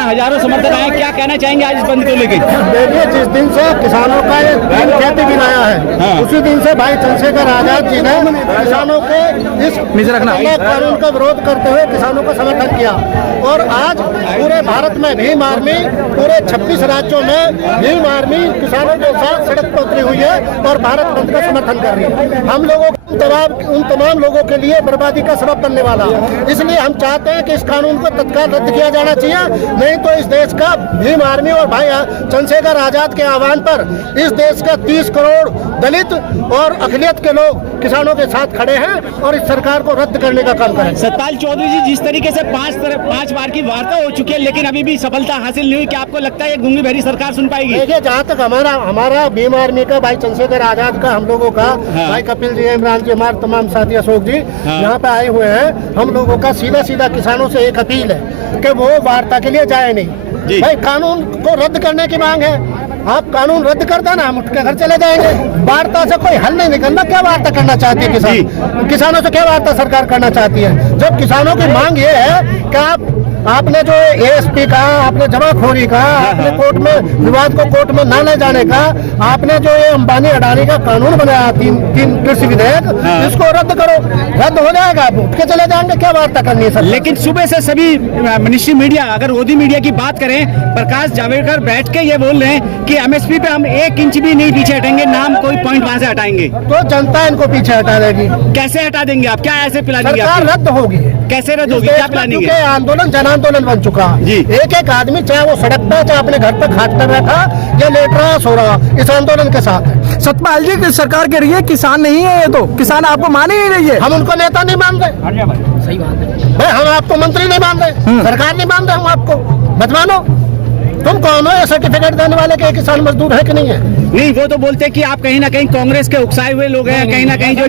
यहाँ हजारों समर्थक आए, क्या कहना चाहेंगे आज इस बंद को लेकर? देखिए, जिस दिन से किसानों का खेती गिराया है, उसी दिन से भाई चंद्रशेखर आजाद जी ने किसानों के इस कानून का विरोध करते हुए किसानों का समर्थन किया। और आज पूरे भारत में भीम आर्मी, पूरे 26 राज्यों में भीम आर्मी किसानों के साथ सड़क पर उतरी हुई है और भारत बंद का समर्थन कर रही है। हम लोगों उन तमाम लोगों के लिए बर्बादी का सबब बनने वाला है। इसलिए हम चाहते हैं कि इस कानून को तत्काल रद्द किया जाना चाहिए, नहीं तो इस देश का भीम आर्मी और भाई चंद्रशेखर आजाद के आह्वान पर इस देश का 30 करोड़ दलित और अखिलियत के लोग किसानों के साथ खड़े हैं और इस सरकार को रद्द करने का काम करें। सतपाल चौधरी जी, जिस तरीके से 5 बार की वार्ता हो चुकी है लेकिन अभी भी सफलता हासिल नहीं हुई, क्या आपको लगता है गूंगी बहरी सरकार सुन पाएगी? देखिए, जहाँ तक हमारा भीम आर्मी का, भाई चंद्रशेखर आजाद का, हम लोगों का, भाई कपिल जी, इमरान जी, हमारे तमाम साथी, अशोक जी यहाँ पे आए हुए हैं, हम लोगों का सीधा किसानों से एक अपील है कि वो वार्ता के लिए जाए नहीं। भाई कानून को रद्द करने की मांग है, आप कानून रद्द कर देना, हम उठ के घर चले जाएंगे। वार्ता से कोई हल नहीं निकलना। क्या वार्ता करना चाहती है किसान? किसानों से क्या वार्ता सरकार करना चाहती है? जब किसानों की मांग ये है कि आपने जो एएसपी का, आपने जमाखोरी का, आपने कोर्ट में विवाद को कोर्ट में न ले जाने का, आपने जो ये अंबानी अडानी का कानून बनाया, तीन कृषि विधेयक, इसको रद्द करो। रद्द हो जाएगा, आप उठ के चले जाएंगे। क्या वार्ता करनी है सर? लेकिन सुबह से सभी मिनिस्ट्री मीडिया, अगर मोदी मीडिया की बात करें, प्रकाश जावड़ेकर बैठ के ये बोल रहे हैं कि एमएसपी पे हम 1 इंच भी नहीं पीछे हटेंगे, नाम कोई पॉइंट वहाँ से हटाएंगे। तो जनता इनको पीछे हटा देगी। कैसे हटा देंगे आप? क्या ऐसे प्लानिंग? सरकार रद्द होगी। कैसे रद्द होगी? क्या प्लानिंग है? आंदोलन जन आंदोलन बन चुका है। एक आदमी, चाहे वो सड़क पे, चाहे अपने घर पे खाट पर बैठा या लेट रहा, सो रहा, इस आंदोलन के साथ है। सतपाल जी, सरकार कह रही है किसान नहीं है, ये तो किसान आपको मान ही नहीं रही है। हम उनको नेता नहीं मान रहे। सही बात है भाई, हम आपको मंत्री नहीं मान रहे, सरकार नहीं मान रहे, हम आपको मत मानो। तुम कौन हो? सर्टिफिकेट देने वाले के किसान मजदूर है कि नहीं है? नहीं, वो तो बोलते हैं कि आप कहीं ना कहीं कांग्रेस के उकसाए हुए लोग हैं, कहीं ना कहीं जो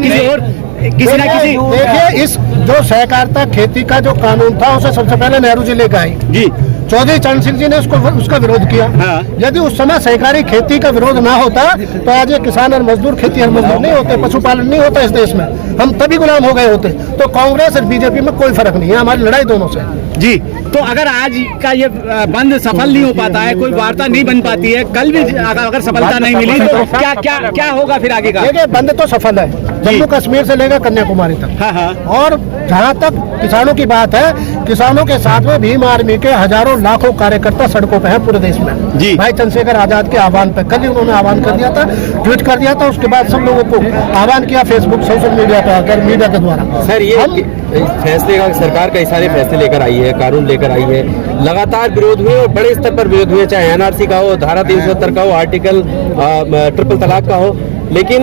किसी ना किसी। देखिए, इस जो सहकारिता खेती का जो कानून था, उसे सबसे पहले नेहरू जी लेकर आई जी। चौधरी चरण सिंह जी ने उसका विरोध किया। यदि उस समय सहकारी खेती का विरोध ना होता तो आज ये किसान और मजदूर, खेती और मजदूर नहीं होते, पशुपालन नहीं होता इस देश में, हम तभी गुलाम हो गए होते। तो कांग्रेस और बीजेपी में कोई फर्क नहीं है, हमारी लड़ाई दोनों से जी। तो अगर आज का ये बंद सफल नहीं हो पाता है, कोई वार्ता नहीं बन पाती है, कल भी अगर सफलता नहीं मिली तो क्या होगा फिर आगे का? देखिए, बंद तो सफल है, जम्मू कश्मीर से लेकर कन्याकुमारी तक। और जहाँ तक किसानों की बात है, किसानों के साथ में भीम आर्मी के हजारों लाखों कार्यकर्ता सड़कों पे हैं पूरे देश में जी। भाई चंद्रशेखर आजाद के आह्वान पे, कल ही उन्होंने आह्वान कर दिया था, ट्वीट कर दिया था, उसके बाद सब लोगों को आह्वान किया फेसबुक, सोशल मीडिया पर, मीडिया के द्वारा। सर, ये फैसले का सरकार कई सारे फैसले लेकर आई है, कानून लेकर आई है, लगातार विरोध हुए और बड़े स्तर पर विरोध हुए, चाहे एनआरसी का हो, धारा 370 का हो, आर्टिकल ट्रिपल तलाक का हो, लेकिन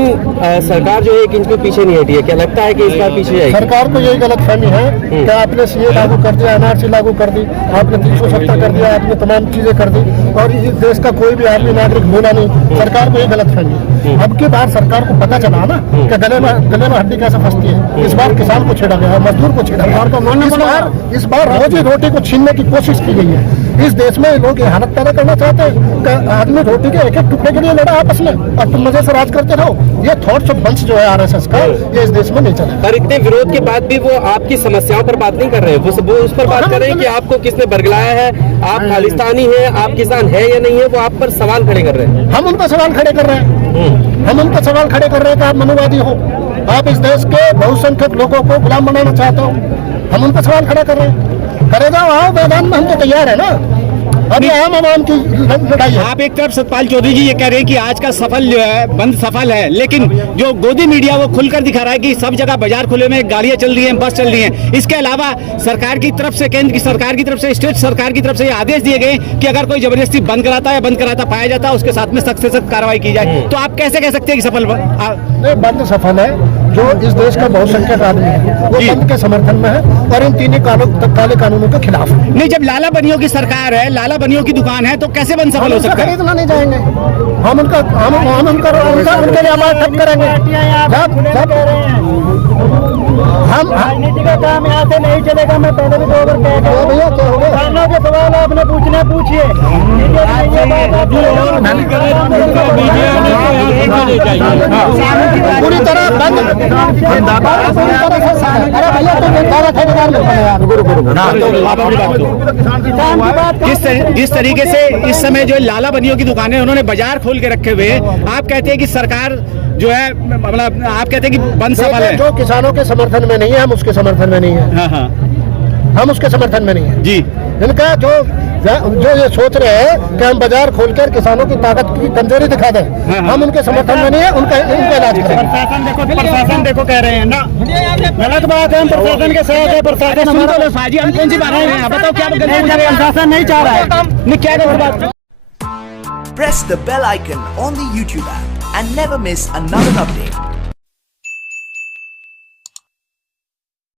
सरकार जो है 1 इंच भी पीछे नहीं हटी है। क्या लगता है कि इस बार पीछे जाएगी? सरकार को यही गलतफहमी है कि आपने सीए लागू कर दिया, एनआरसी लागू कर दी, आपने 370 कर दिया, आपने तमाम चीजें कर दी और इस देश का कोई भी आदमी नागरिक बोला नहीं। सरकार को यही गलतफहमी है। अब की बार सरकार को पता चला ना कि गले में हड्डी कैसे फंसती है। इस बार किसान को छेड़ा गया, मजदूर को छेड़ा गया। इस बार रोजी रोटी को छीनने की कोशिश की गई है। इस देश में लोग ये हालत पैदा करना चाहते हैं कि आदमी रोटी के एक टुकड़े के लिए लड़ा आपस में और तुम मजे से राज करते रहो। ये थॉट्स ऑफ वंश जो है आरएसएस का, ये इस देश में नहीं चला। पर इतने विरोध के बाद भी वो आपकी समस्याओं पर बात नहीं कर रहे, वो उस पर बात कर रहे हैं कि आपको किसने बरगलाया है, आप खालिस्तानी है, आप किसान है या नहीं है, वो आप पर सवाल खड़े कर रहे हैं। हम उन पर सवाल खड़े कर रहे हैं, हम उन पर सवाल खड़े कर रहे हैं कि आप मनुवादी हो, आप इस देश के बहुसंख्यक लोगों को गुलाम बनाना चाहते हो। हम उन पर सवाल खड़ा कर रहे हैं। करे जाओ, आओ मैदान में, हम तो तैयार है ना। अभी आम आवाम की लड़ाई है। आप एक तरफ सतपाल चौधरी जी ये कह रहे हैं कि आज का सफल जो है, बंद सफल है, लेकिन जो गोदी मीडिया वो खुलकर दिखा रहा है कि सब जगह बाजार खुले में गाड़ियां चल रही हैं, बस चल रही हैं। इसके अलावा सरकार की तरफ से, केंद्र की सरकार की तरफ से, स्टेट सरकार की तरफ से ये आदेश दिए गए कि अगर कोई जबरदस्ती बंद कराता है, बंद कराता पाया जाता है, उसके साथ में सख्त से सख्त कार्रवाई की जाए। तो आप कैसे कह सकते हैं कि सफल बंद सफल है? जो इस देश का बहुसंख्यक आदमी है वो बंद के समर्थन में है और इन तीनों काले कानूनों के खिलाफ है। नहीं, जब लाला बनियों की सरकार है, लाला बनियों की दुकान है, तो कैसे बंद सफल हो सकता है? खरीदना नहीं जाएंगे हम उनके लिए आवाज ठप करेंगे। हम राजनीति का काम यहाँ से नहीं चलेगा। मैं पहले भी 2 बार कह गया हूँ। भैया क्या हो गया? किसानों के सवाल आपने पूछने पूछिए। पूरी तरह बंद। अरे भैया तुम सारा ठेकेदार में पड़े यार। जिस तरीके से इस समय जो लाला बनियों की दुकानें उन्होंने बाजार खोल के रखे हुए, आप कहते हैं कि सरकार जो है, मतलब आप कहते हैं कि बंद सफल है। जो किसानों के समर्थन में नहीं है, हम उसके समर्थन में नहीं है। हाँ हाँ हम उसके समर्थन में नहीं है जी। इनका जो ये सोच रहे हैं कि हम बाजार खोलकर किसानों की ताकत की कमजोरी दिखा दें, हम उनके समर्थन में नहीं है। उनका इलाज करें। प्रशासन देखो कह रहे हैं ना, गलत बात है। हम प्रशासन के साथ है। प्रशासन हमारा फाजी हम कौन सी बात है, बताओ क्या प्रशासन नहीं चाह रहा है। क्या बात। Press the bell icon on the YouTube app and never miss another update.